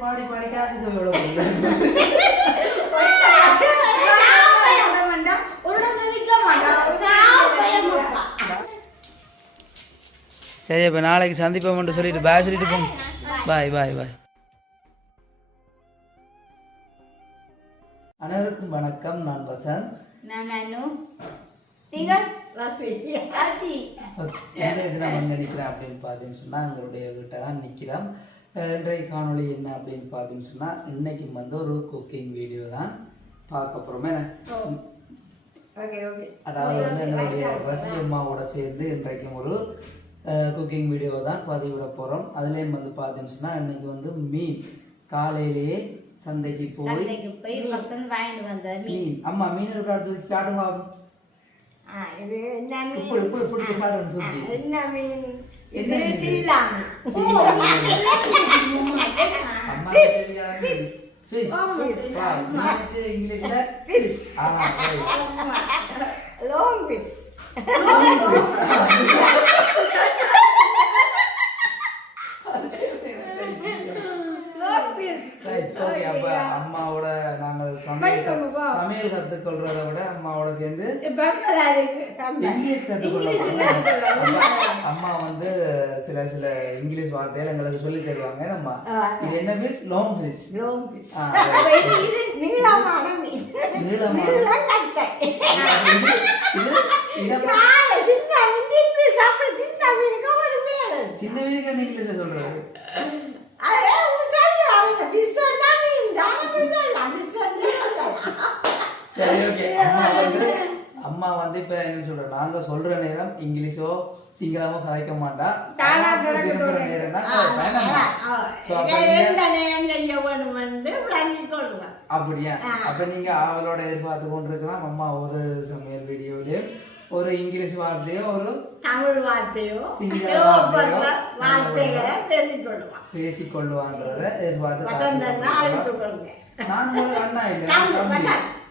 பாடி பாடி வருது? சரி இப்போ நாளைக்கு சந்திப்போம்னு சொல்லிட்டு பாய் சொல்லிட்டு போங்க பாய் பாய் பாய் அனைவருக்கும் வணக்கம் நான் வசந்த் ஓகே இன்றைய தினம் எங்கே நிற்கிறேன் அப்படின்னு பார்த்தீங்கன்னு சொன்னால் எங்களுடைய வீட்டை தான் நிற்கிறோம் இன்றைய காணொளி என்ன அப்படின்னு பார்த்தீங்கன்னு சொன்னால் இன்னைக்கு வந்து ஒரு குக்கிங் வீடியோ தான் பார்க்க போகிறோமே அதாவது வந்து எங்களுடைய ரசி அம்மாவோட சேர்ந்து இன்றைக்கும் ஒரு குக்கிங் வீடியோ தான் பதிவிட போகிறோம் அதுலேயும் வந்து பார்த்தீங்கன்னு சொன்னால் இன்னைக்கு வந்து மீன். காலையிலேயே சந்தைக்கு போய் மீன். அம்மா மீன் இருக்க? அடுத்தது காட்டுமா? இது என்ன மீன்? லாங் பீஸ் அம்மாவோட நாங்கள் கத்து- சமையல் கத்துக்கொள்றதை விட அம்மாவோட சேர்ந்து இங்கிலீஷ் கத்துக்கொள்ள அம்மா வந்து சில சில இங்கிலீஷ் வார்த்தைகள் எங்களுக்கு சொல்லி தருவாங்க நம்ம. இது என்ன ஃபிஷ் லாங் பீஸ் சின்ன பீஸ் வீட்டுக்கு சொல்றது? அதே அவங்க பிஸ் தானே பிஸ் பிஸ் சொன்னா சரி ஓகே அம்மா வந்து அம்மா வந்து இப்ப என்ன சொல்றோம் நாங்க சொல்ற நேரம் இங்கிலீஷோ சிங்களமோ கதைக்க மாட்டா. தானா அம்மா விரும்புற நேரம் தான் கதைப்பேன் நம்ம. So, அப்ப நீங்க- எந்த நேரம் செய்ய வேணும் என்று விளங்கிக் கொள்ளுவேன் அப்படியா? அப்ப நீங்க அவளோட எதிர்பார்த்து கொண்டிருக்கலாம். அம்மா ஒரு சமையல் வீடியோலயும் ஒரு இங்கிலீஷ் வார்த்தையோ ஒரு தமிழ் வார்த்தையோ சிங்கள யோகப்பட்ட வார்த்தையோ வார்த்தைகளை பேசிக் கொள்ளுவான் பேசிக் கொள்ளுவான்றத எதிர்பார்த்து நான் அண்ணா இல்லை.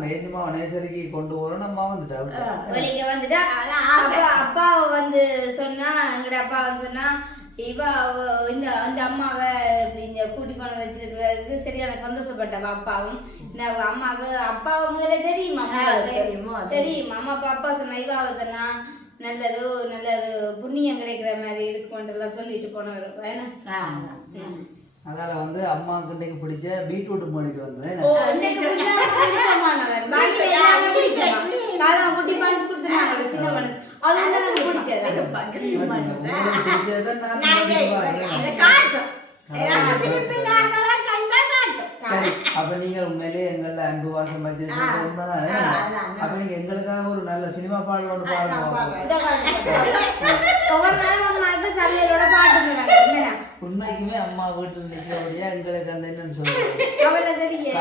நேத்துமா நேசரிக்கு கொண்டு போறோம் நம்ம வந்துட்டோம் வெளியில வந்துட்டா அப்பா அப்பாவை வந்து சொன்னா எங்கட அப்பா வந்து சொன்னா இவ இந்த அந்த அம்மாவை இப்படி இங்க கூட்டி கொண்டு வச்சிருக்கிறதுக்கு சரியான சந்தோஷப்பட்டவ அப்பாவும். இந்த அம்மாவுக்கு அப்பாவை முதல்ல தெரியுமா? தெரியுமா, அம்மா அப்பா அப்பா சொன்னா இவ அவ சொன்னா நல்லது நல்ல ஒரு புண்ணியம் கிடைக்கிற மாதிரி இருக்கும்ன்றலாம் சொல்லிட்டு போனவர். ம். அதால வந்து அம்மாவுக்கு இன்றைக்கு பிடிச்ச பீட்ரூட் பண்ணிட்டு வந்தேன். குட்டி மனசு கொடுத்துருந்தாங்க, சின்ன மனசு. அதுதான் எனக்கு பிடிச்சது. சரி அப்ப நீங்க உண்மையிலேயே எங்கள அன்பு வாசம் வச்சிருக்கிறது உண்மைதானே. அப்ப நீங்க எங்களுக்காக ஒரு நல்ல சினிமா பாடல் ஒன்று பாடுவோம்? உண்மைக்குமே அம்மா வீட்டுல நிக்கிறபடியா எங்களுக்கு அந்த என்னன்னு சொல்றது கவலை தெரியல.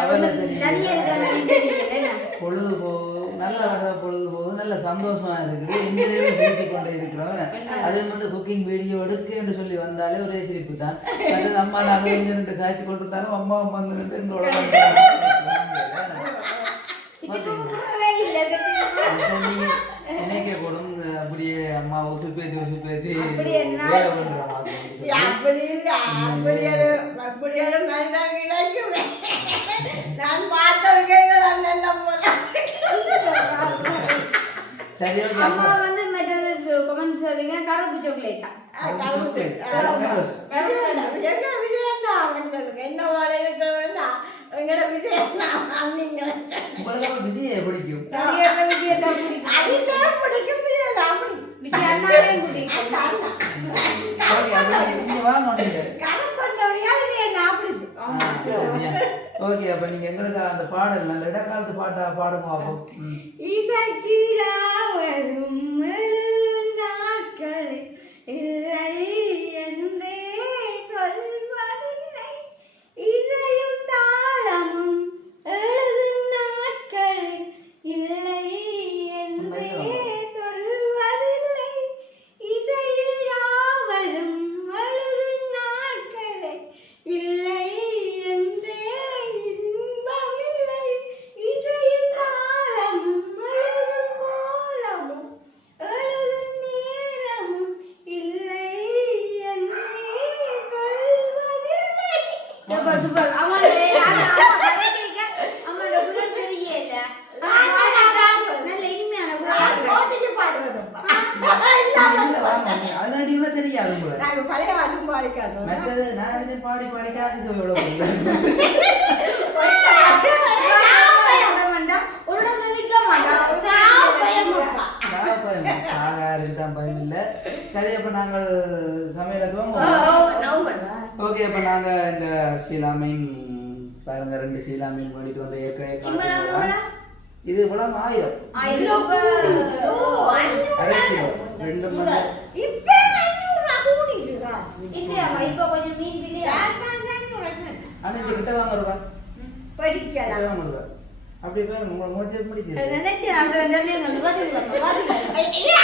சந்தோஷமா இருக்குது எங்களையே பிடித்து கொண்டே இருக்கிறோம் அதே மாதிரி குக்கிங் வீடியோ எடுக்கன்னு சொல்லி வந்தாலே ஒரே சிரிப்பு தான் மற்றது அம்மா நாங்கள் இங்க ரெண்டு காய்ச்சி கொண்டு இருந்தாலும் அம்மா அம்மா வந்து நின்று எங்களோட நீங்க நினைக்க கூடும் அப்படியே அம்மா உசுப்பேத்தி உசுப்பேத்தி அப்படி என்ன? வேலை பண்ற மாதிரி சொல்லி. அப்படி இல்ல, அப்படி ஒரு- அப்படி ஒரு மனிதன் கிடைக்கும். நான் பார்த்தவங்க. சரி ஓகே அம்மா. வந்து மற்றது கமெண்ட் சொல்லுங்க. கருப்பு சாக்லேட்டா. என்ன போல இருக்கிறதுன்னா, எங்கட விஜயண்ணா வந்தீங்க. உங்களுக்கு விஜயை பிடிக்கும்? அதுதான் பிடிக்கும், பிடிக்கும். பிடிக்கும். ஓகே அப்ப நீங்க எங்களுக்கு அந்த பாடல் நல்ல இடக்காலத்து பாட்டா பாடுங்க பார்ப்போம் ம். வரும் எழுதும் நாட்கள் இல்லை என்றே சொல்வதில்லை இசையும் தாளமும் எழுதும் நாட்கள் இல்லை என்றே சொல்வதில்லை இசையில் யாவரும் எழுதும் நாட்களை இல்லை என்றே இன்பமில்லை இசையின் தாளமும் எழுதும் கோலமும் எழுதும் நேரமும் இல்லை என்றே சொல்வதில்லை சூப்பர் சூப்பர் அம்மா ஏய், ஆமா, ஆமா, கதை கேட்க, அம்மா இந்த குரல் தெரியல நல்ல இனிமையான குரல் கோட்டைக்கு பாடுவதும் இதுல வாங்க நீங்க. அதனால நீங்களே தெரியாது உங்களை நாங்கள் பழைய பாட்டும் பாடிக்காதோம் மற்றது நான் இது பாடி பாடி காசுக்கு எவ்வளவு கொடுக்குறேன்? ஒரு இடத்துல நிக்க மாட்டான் சாக பயம் சாக யாருக்கு தான் பயம் இல்ல சரி அப்ப நாங்கள் சமையல துவங்குவோம் ஓகே அப்ப நாங்க இந்த சீலா மீன் பாருங்க ரெண்டு சீலா மீன் பண்ணிட்டு வந்து ஏற்கனவே. இது கூட ஆயிரம். அரை கிலோ. ரெண்டு மணி. இந்த கிட்ட வாங்க ரூபா. படிக்கலாம் ரூபா. அப்படி போய் உங்களை மூச்சு முடிச்சு நினைக்கிறேன், அந்த நிலையில வந்து பாத்தீங்களா, பாத்தீங்களா?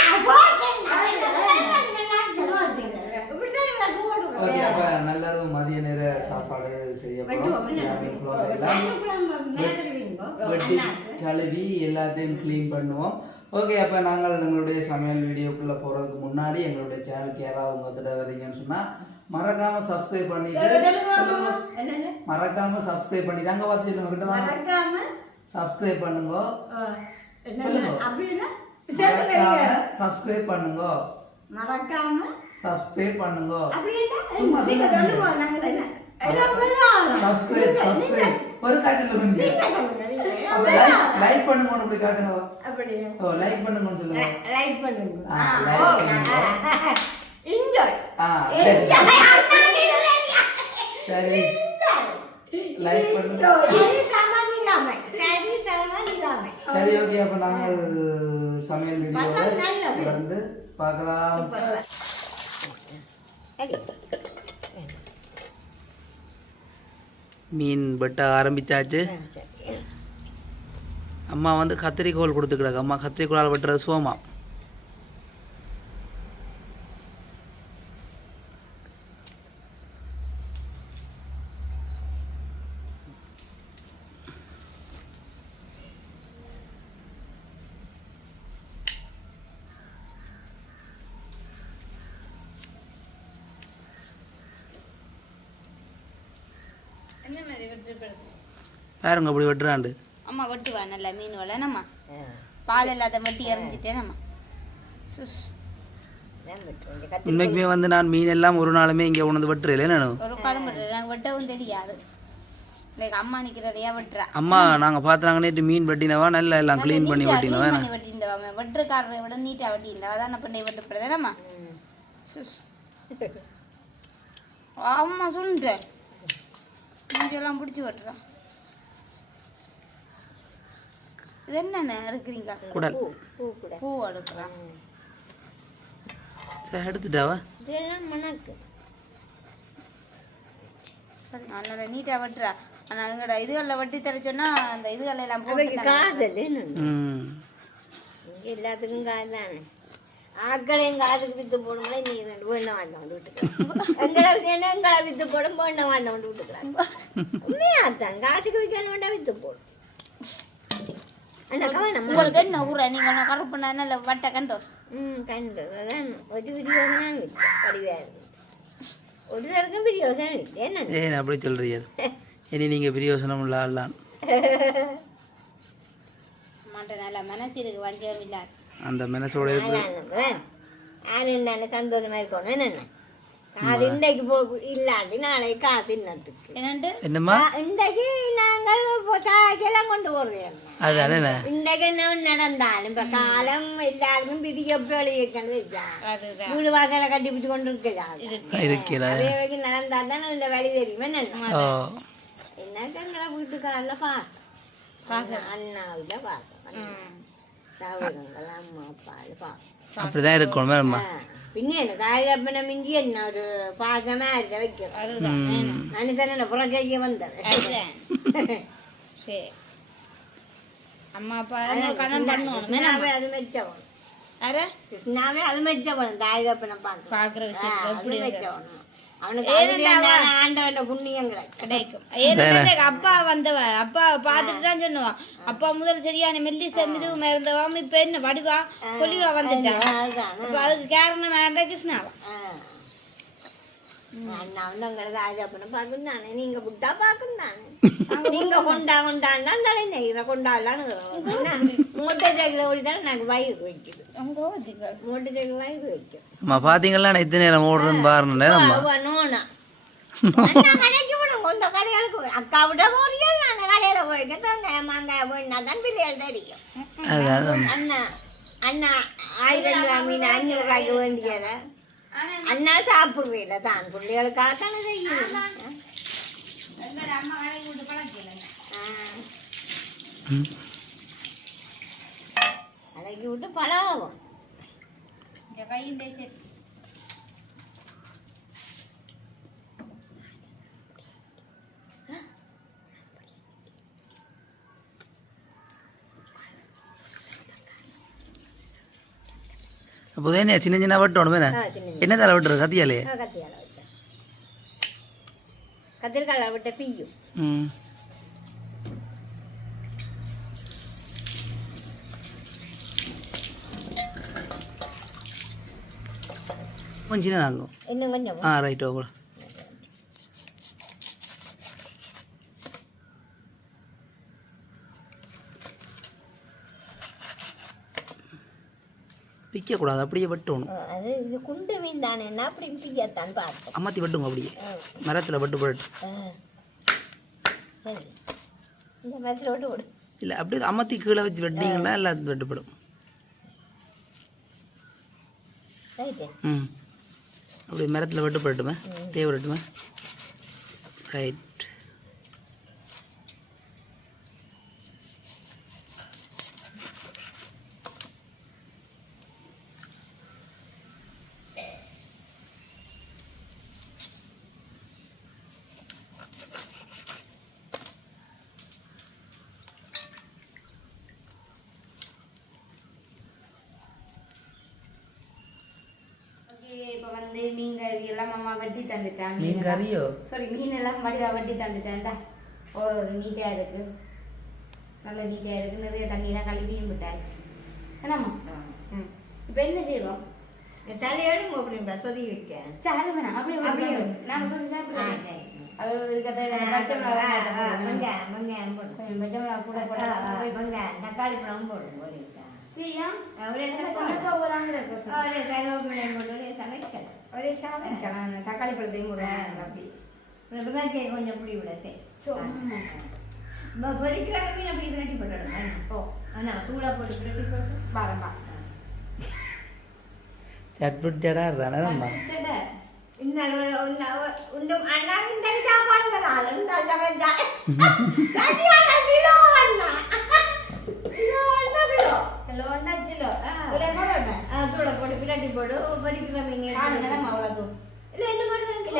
ஓகே அப்ப நல்லது மதிய நேர சாப்பாடு செய்ய வெட்டி கழுவி எல்லாத்தையும் க்ளீன் பண்ணுவோம். ஓகே அப்போ நாங்கள் எங்களுடைய சமையல் வீடியோக்குள்ளே போகிறதுக்கு முன்னாடி எங்களுடைய சேனலுக்கு யாராவது வந்துட்டு வரீங்கன்னு சொன்னால் மறக்காம சப்ஸ்கிரைப் பண்ணிட்டு. மறக்காம சப்ஸ்கிரைப் பண்ணிட்டு அங்கே பார்த்து சொல்லுங்க கிட்ட வாங்க மறக்காம? சப்ஸ்கிரைப் பண்ணுங்க. சொல்லுங்க. சப்ஸ்கிரைப் பண்ணுங்க. மறக்காம சப்ஸ்கிரைப் பண்ணுங்க. சும்மா. சப்ஸ்கிரைப் சப்ஸ்கிரைப் ஒரு நீங்க. அப்போ லைக் பண்ணுங்க அப்படி காட்டுங்க? ஓ லைக் பண்ணுங்கன்னு சொல்லுங்க. லைக் பண்ணுங்க. ஆ, ஆ, பண்ணுங்க. சரி. சரி. லைக் பண்ணுங்க. சரி சமம் இல்லாம சரி சமம் இல்லாம சரி ஓகே. அப்ப நாங்கள் சமையல் வீடியோவை. வந்து பார்க்கலாம். மீன் வெட்ட ஆரம்பிச்சாச்சு. அம்மா வந்து கத்திரிக்கோல் கொடுத்துக்கிடாங்க அம்மா கத்திரிக்கோலால் வெட்டுறது சோமா என்ன மாதிரி வெட்டுறது? பாருங்க அப்படி வெட்டுறாண்டு. அம்மா வெட்டுவா? நல்லா மீன் வளனம்மா பால் இல்லாத வெட்டி எறிஞ்சிட்டேனம்மா சுஸ். உண்மைக்குமே வந்து நான் மீன் எல்லாம் ஒரு நாளுமே இங்கே உணர்ந்து வெட்டுறேன் நான்? ஒரு காலம் வெட்டுறது எனக்கு வெட்டவும் தெரியாது. அம்மா நிக்கிறதையா வெட்டுறா. அம்மா நாங்கள் பார்த்தாங்க நேற்று மீன் வெட்டினவா? நல்லா எல்லாம் க்ளீன் பண்ணி வெட்டினவா? அவன்? வெட்டுறக்காரரை விட நீட்டா வெட்டியிருந்தவா? அதான் பண்ணி வெட்டுப்படுறேனம்மா. அம்மா சொல்லிட்டேன் மூஞ்செல்லாம் பிடிச்சி வெட்டுறான் இது என்னண்ணே எடுக்கிறீங்க? குடல். பூ எடுக்கிறான் சரி எடுத்துட்டாவா? சரி அதனால நீட்டா வெட்டுறா. ஆனா எங்களோட இதுகளில் வெட்டி தர சொன்னா அந்த இதுகளை எல்லாம் போட்டு ம். எல்லாத்துக்கும் காது தானே ஆக்களையும் காதுக்கு வித்து போடுங்களே நீ ரெண்டு வேண்டாம் வேண்டாம் விட்டுக்கலாம் எங்களை எங்களை வித்து போடும் வேண்டாம் வேண்டாம் விட்டுக்கலாம் உண்மையாத்தான் காசுக்கு விற்கணும் வேண்டாம் வித்து போடும். உங்களுக்கு என்ன நல்ல வட்ட கண்டோஸ் ம் கண்டு அதான் ஒரு இல்லை படிவாரு ஒரு தரக்கும் பிரியோசனம் இல்லை என்ன ஏன் அப்படி சொல்றீங்க இனி நீங்க பிரியோசனம் உள்ள ஆளான் மாட்ட நல்ல மனசு இருக்கு வஞ்சம் இல்ல அந்த மனசோட இருக்கு என்ன சந்தோஷமா இருக்கணும் என்னென்ன அது இன்றைக்கு போ இல்லாட்டி நாளைக்கு காத்து இன்னத்துக்கு. என்னண்டு? என்னம்மா? இன்றைக்கு நாங்கள் சாய்க்கெல்லாம் கொண்டு போடுறோம் அதான் இன்றைக்கு என்ன நடந்தாலும் இப்ப காலம் எல்லாருக்கும் விதி எப்படி அதுதான். வீடு வாசல கட்டி பிடிச்சு கொண்டு இருக்கலாம் இருக்கல அதே வரைக்கும் நடந்தா தான் இந்த வழி தெரியும் என்ன? ஓ. என்ன எங்களை வீட்டுக்காரில் பார்க்கணும் அண்ணாவில பார்க்கணும் சகோதரங்கள் அம்மா அப்பாவில் பார்க்கணும் அப்படிதான் இருக்கணும் மேம்மா പിന്നെ என்ன தாயப்பனை மிஞ்சி என்ன ஒரு பாசமா இருக்க வைக்கும் மனுஷன புறக்கைக்கு வந்தது அதுதான் சரி அம்மா அப்பா கண்ணன் பண்ணுவோம் கிருஷ்ணாவே அது மெச்சவன் அரே கிருஷ்ணாவே அது மெச்சவன் தாயப்பனை பார்க்க பாக்குற விஷயம் அது மெச்சவன் அவனுக்கு அதுல என்ன ஆண்டவன் புண்ணியங்களை கிடைக்கும். ஏன்னா அப்பா வந்தவ அப்பா பார்த்துட்டு தான் சொன்னவா அப்பா முதல் சரியான மெல்லிச மிதுவும் இருந்தவாம் இப்ப என்ன வடிவா பொலிவா வந்துட்டான் அதுக்கு காரணம் வேண்ட கிருஷ்ணாவா அண்ணா வந்து அங்கே தாயப்பனை பார்க்கும் தானே நீங்க புட்டா பார்க்கும் தானே நீங்க கொண்டா கொண்டாண்டா தலை நெய்கிற கொண்டாடலான்னு மூட்டை சைக்கிள் ஓடி தானே நாங்கள் வயிறு வைக்குது மூட்டை சைக்கிள் வயிறு வைக்கும் அம்மா பாத்தீங்களா நான் இத்தனை நேரம் ஓடுறேன்னு பாருன்னு அம்மா நோனா கடைக்கு விடும் கொண்ட கடைகளுக்கு. அக்கா விட போறியல் நான் கடையில போய் தேங்காய் மாங்காய் போயினா தான் பிள்ளைகள் தெரியும் அதான் அண்ணா அண்ணா ஆயிரம் ரூபாய் மீன் அஞ்சூறு ரூபாய்க்கு வேண்டியத அண்ணா சாப்பிடுறீல தான் பிள்ளைகளுக்காக தானே செய்யும். அழகி விட்டு பழகும் கையின் தேசம் அப்போ என்ன சின்ன சின்ன வெட்டணும் என்ன ஆ, சின்ன என்ன தலை வெட்டுறது கத்தியாலே கத்தியால விட்ட கத்திரிக்காய் விட்ட பீயும் ம் கொஞ்சம் சின்ன நாங்கும் இன்னும் கொஞ்சம் ஆ ரைட் ஓகே பிக்கக்கூடாது அப்படியே வெட்டணும். அது இது குண்டு மீன் தானே என்ன அப்படி பார்த்தோம் அமர்த்தி வெட்டுங்க அப்படியே. மரத்தில் வெட்டு போட்டு. இந்த மரத்தில் விட்டு விடு இல்லை அப்படியே அமர்த்தி கீழே வச்சு வெட்டிங்கன்னா எல்லாம் வெட்டுப்படும். ம். அப்படியே மரத்தில் வெட்டு போடட்டுமே தேவை வரட்டுமே ரைட் இப்போ வந்து மீன் கறி எல்லாம் அம்மா வெட்டி தந்துட்டான் மீன் கறியோ? சாரி மீன் எல்லாம் வடிவா வெட்டி தந்துட்டேன்டா. ஓ நீட்டாக இருக்கு. நல்ல நீட்டாக இருக்கு. நிறைய தண்ணியெல்லாம் கழுவியும் விட்டாச்சு. என்னம்மா ம். இப்போ என்ன செய்வோம்? தலையோடு அப்படிங்களா சொதி வைக்க. சரி வேணாம். அப்படியே அப்படியே நாங்கள் சொல்லி சாப்பிடுவோம் தக்காளி பழம் போடு போடுங்க ஒரே கருவேப்பிலை போட்டு ஒரே சமைக்கலாம் ஒரே சாதம். தக்காளி பழத்தையும் போடுவாங்க அப்படி. வெங்காயம் கொஞ்சம் புளி விடட்டே சோ, பொரிக்கிறாங்க மீன் அப்படி பிரட்டி போட்டுடும் ஓ ஆனா தூளா போட்டு பிரட்டி போட்டு. வரம்பா சரி பிரட்டி போடு நிலம் அவ்வளோ இல்ல மட்டும் ரெண்டு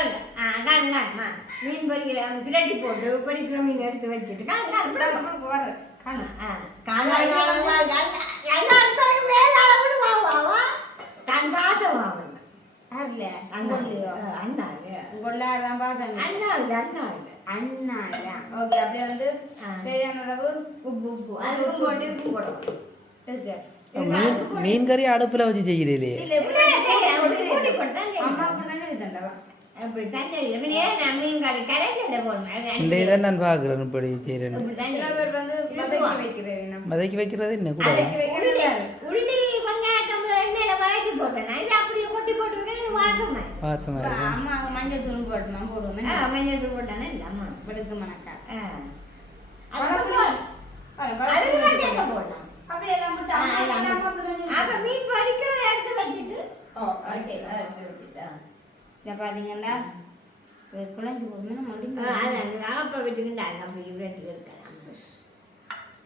இல்லை நான் அண்ணா மீன் பொரிக்கிற அந்த பிரட்டி போட்டு பொரிக்கிற மீன் எடுத்து வச்சுட்டு. வாங்கணும் யாரில்ல அந்த இல்லை? அண்ணா இல்லை அண்ணா ஓகே அப்படியே வந்து தேவையான அளவு உப்பு உப்பு. அதுக்கும் போட்டு இதுக்கும் இருக்கு மீன் கறி அடுப்புல வச்சு செய்கிறீங்களே நான் மீன் கறி கரையில் போடணும் இந்த இதை நான் பார்க்குறேன் இப்படி வைக்கிறது என்ன? கூட வதக்கி வைக்கிறது உள்ளி உள்ளி வெங்காயம் எண்ணெயில வதக்கி போட்டேன் இது அப்படியே கொட்டி போட்டிருக்கேன் இது வாசமா இருக்கும் அம்மா மஞ்சள் தூள் போட்டுமா? போடுவோமே. ஆ, மஞ்சள் தூள் போட்டானே இல்லை அம்மா? வெடுக்கு மணக்கா. இது குழஞ்சு போகணும் ஆ, முடிஞ்சு அதான் அப்ப வீட்டுக்கு நம்ம வீட்டுக்கு இருக்கலாம்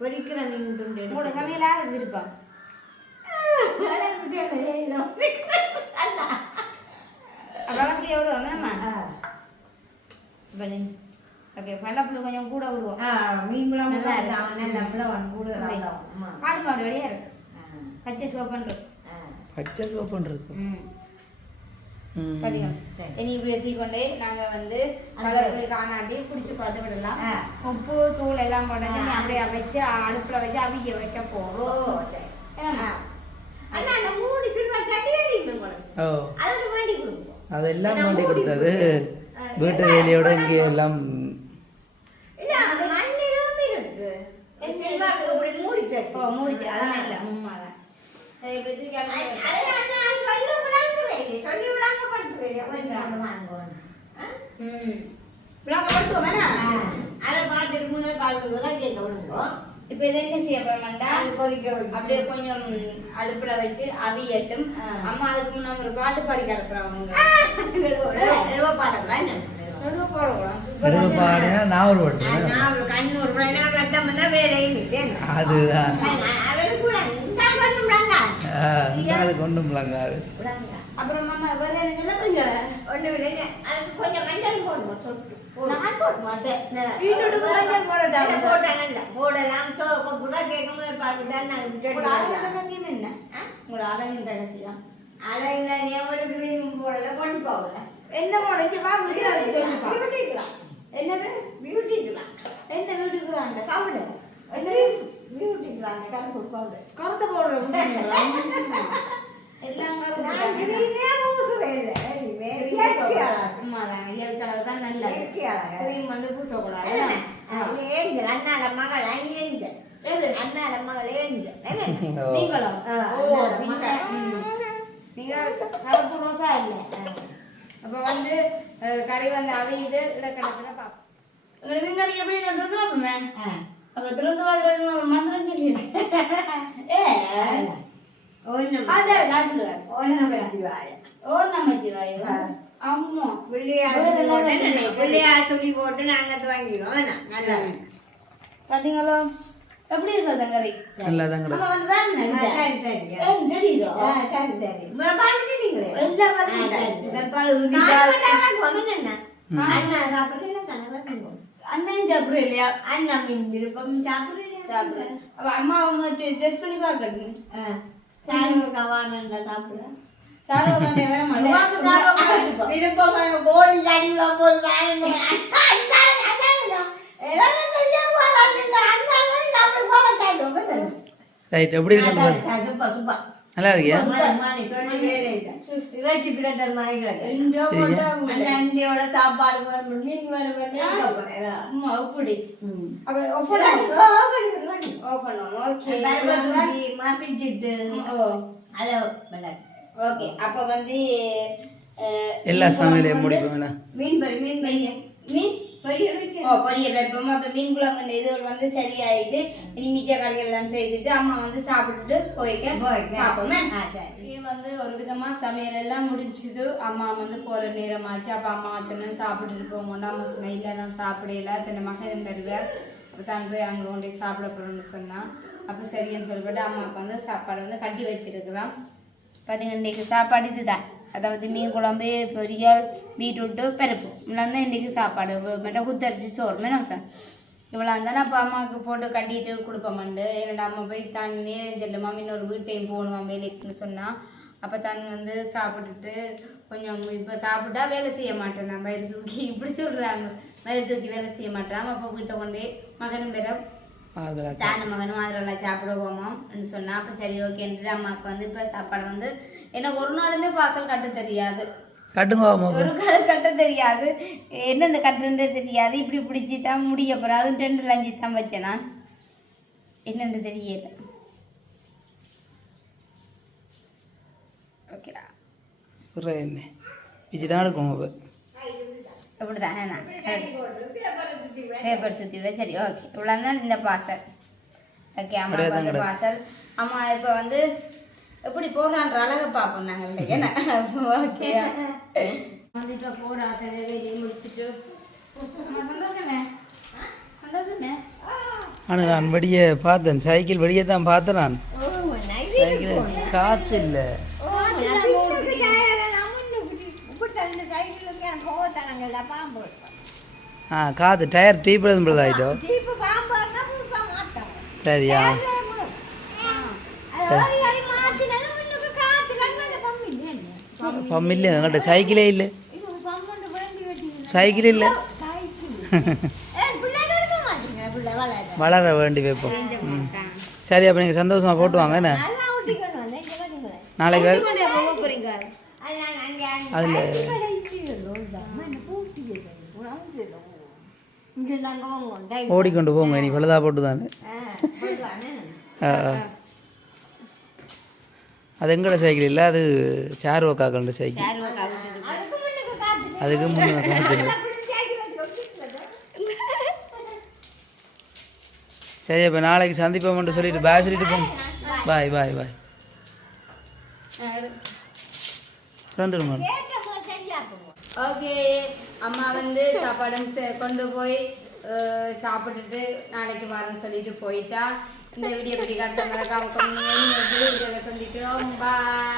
பொரிக்கிற மீன் துண்டு உங்களோட எடுத்து. சமையல் யாருக்கு விருப்பம் எனக்கு தேவையில்லை. அல்ல. ஆ. ஓகே கொஞ்சம் கூட விடுவோம் ஆ, மீன் குழம்பு நல்லா. காடு மாடு வழியா இருக்கு ஆ, பச்சை சோப்பன்றது. ஆ. பச்சை சோப்புன்னு இருக்கு ம் ம். சரிங்க சரி. இனி இப்படி வச்சுக்கொண்டே நாங்க வந்து காணாட்டி குடிச்சு பார்த்து விடலாம். உப்பு தூள் எல்லாம் போட்டு அப்படியே வச்சு அடுப்புல வச்சு அவிய வைக்க போறோம் அண்ணா, அந்த மூடி சிறுவர் அதுக்கு வேண்டி கொடுப்போம். அதெல்லாம் பண்ணி மூடி கொடுத்தது. வீட்டு வேலையோட இங்கே எல்லாம் இல்ல, அது பார்த்துட்டு முதல் காலத்துக்கு கேட்க விடுங்க இப்ப இதை என்ன செய்ய போறோம்டா. அப்படியே கொஞ்சம் அடுப்புல வச்சு அவியட்டும். அம்மா அதுக்கு முன்ன ஒரு பாட்டு பாடி விளங்க. அப்புறம் கொஞ்சம் மஞ்சள் சொட்டு. நான் போட மாட்டேன் வீட்டுக்கு மஞ்சள் போடட்டாங்க. போட்டாங்கல்ல. போடலாம். கூட கேட்கும்போது பார்த்துதான் நான் விட்டுட்டு என்ன உங்களோட அழகின் ரகசியம் அதை இல்லை, நீ ஒரு கிரீமும் போடல, கொண்டு போகல. என்ன போடுச்சு வா பியூட்டிக்கலாம். என்ன சாப்பிடு. பியூட்டிக்கலாம், கருப்பு powder. கருத்த போடுறோம் நான் கருத்து கிரீமே வந்து பூசக்கூடாது ஆ, ஏஞ்சல், அண்ணாட மகள் ஏஞ்சல். எது? அண்ணாட மகள்? ஓ. நீங்களும் நீங்க கருப்பு ரோசா இல்ல அப்ப வந்து கறி வந்து அவியுது இடக்கிடத்துல பாப்போம். உங்களோட மீன்கறி எப்படி நான் திறந்து பார்ப்போமே. அப்ப திறந்து பார்க்கறது மந்திரம் சொல்லி ஏ பாத்தீங்களா எப்படி இருக்கு தங்கரை நல்லா கிடக்கு நம்ம வந்து சரி, சரி. தெரியுதோ சரி, சரி. அண்ணா. அண்ணன் சாப்பிடுற இல்லையா அண்ணா மீன் விருப்பம் சாப்பிடல. சாப்பிடுறேன் அப்ப அம்மா அவங்க டெஸ்ட் பண்ணி பார்க்கணும் விருப்பமாக கோழி அடிவா போது. ரைட் எப்படி இருக்கு நல்லா இருக்கியா ஓகே அப்ப வந்து எல்லா சமையலையும் முடிப்போம் மீன் பொரி, மீன். மீன்? பொரியல் வைப்போம். அப்ப மீன் குழம்பு இது வந்து சரியாயிட்டு இனி மிச்ச கறிகள் எல்லாம் செய்துட்டு அம்மா வந்து சாப்பிட்டுட்டு போய்க்க போய்க்க. பார்ப்போமே. வந்து ஒரு விதமா சமையல் எல்லாம் முடிச்சுது அம்மா வந்து போற நேரம் ஆச்சு அப்ப அம்மா சொன்ன சாப்பிட்டுட்டு போங்கண்டா அம்மா சொன்ன இல்ல நான் சாப்பிடல. தன்னை மகன் அப்ப தான் போய் அங்க கொண்டு சாப்பிட போறோம்னு சொன்னா. அப்ப சரின்னு சொல்லிட்டு அம்மாவுக்கு வந்து சாப்பாடு வந்து கட்டி வச்சிருக்கிறோம் பாத்தீங்க இன்றைக்கு சாப்பாடு இதுதான். அதாவது மீன் குழம்பு பொரியல் பீட்ரூட்டு பருப்பு. இவ்வளோ தான் இன்றைக்கி சாப்பாடு. மட்டும் குத்தரிசி சோறு மேடம் சார் இவ்வளோ இருந்தாலும் அப்போ அம்மாவுக்கு போட்டு கட்டிட்டு கொடுப்போம்ண்டு என்னோட அம்மா போய் தான் நேரம் செல்லுமா இன்னொரு வீட்டையும் போகணுமா? வேலைக்குன்னு சொன்னால் அப்போ தான் வந்து சாப்பிட்டுட்டு கொஞ்சம் இப்போ சாப்பிட்டா வேலை செய்ய மாட்டேன் நான். வயிறு தூக்கி இப்படி சொல்கிறாங்க வயிறு தூக்கி வேலை செய்ய மாட்டேன். அப்போ வீட்டை கொண்டே மகனும் பெற தான மகனும் அதில் சாப்பிடுவோமாம்னு சொன்னா அப்போ சரி ஓகேன்ட்டு அம்மாவுக்கு வந்து இப்போ சாப்பாடு வந்து எனக்கு ஒரு நாளுமே பாசல் கட்ட தெரியாது. கட்டுங்க ஒரு காலம் கட்ட தெரியாது. என்னென்ன கட்டுன்றே தெரியாது. இப்படி பிடிச்சி தான் முடிய போகிறேன் அதுவும் ரெண்டு லஞ்சி தான் வச்சேன் நான். என்னென்னு தெரியல. ஓகேடா. என்ன பிச்சு தான் எடுக்கும் அப்போ இப்படிதான் என்ன பேப்பர் சுற்றி விட சரி ஓகே இவ்வளோ தான் இந்த பார்சல் ஓகே அம்மா வந்து பார்சல் அம்மா இப்போ வந்து எப்படி போகிறான்ற அழகை பார்ப்போம் நாங்கள் ஏன்னா ஓகே வந்து இப்போ போகிறா வேலையை முடிச்சுட்டு சந்தோஷமே சந்தோஷமே ஆனால் நான் வெளியே பார்த்தேன் சைக்கிள் வெளியே தான் பார்த்தேன் நான் சைக்கிள் காற்று இல்லை ஆ காற்று டயர் டீப் எழுதும் ஆகிட்டோ ஜீப்பு பாம்பு மாட்டோம் சரியா? பம் இல்லை எங்கள்கிட்ட சைக்கிளே இல்லை. சைக்கிள் இல்லை. வளர. வேண்டி வைப்போம். ம். சரி அப்போ நீங்கள் சந்தோஷமாக போட்டு வாங்க என்ன? நாளைக்கு அதில் ஓடிக்கொண்டு போங்க நீ பழுதா போட்டு தானே. அது எங்கட சைக்கிள் இல்லை? அது சார்வக்காக்கள சைக்கிள். அதுக்கு முன்னே சரி அப்போ நாளைக்கு சந்திப்போம்னு சொல்லிட்டு பாய் சொல்லிட்டு போங்க பாய் பாய் பாய் பிறந்துடுமா ஓகே அம்மா வந்து சாப்பாடு செ- கொண்டு போய் சாப்பிட்டுட்டு நாளைக்கு வரேன்னு சொல்லிட்டு போயிட்டா. இந்த வீடியோ பற்றி காட்ட மறக்காம கொஞ்சம் சந்திக்கிறோம் பாய்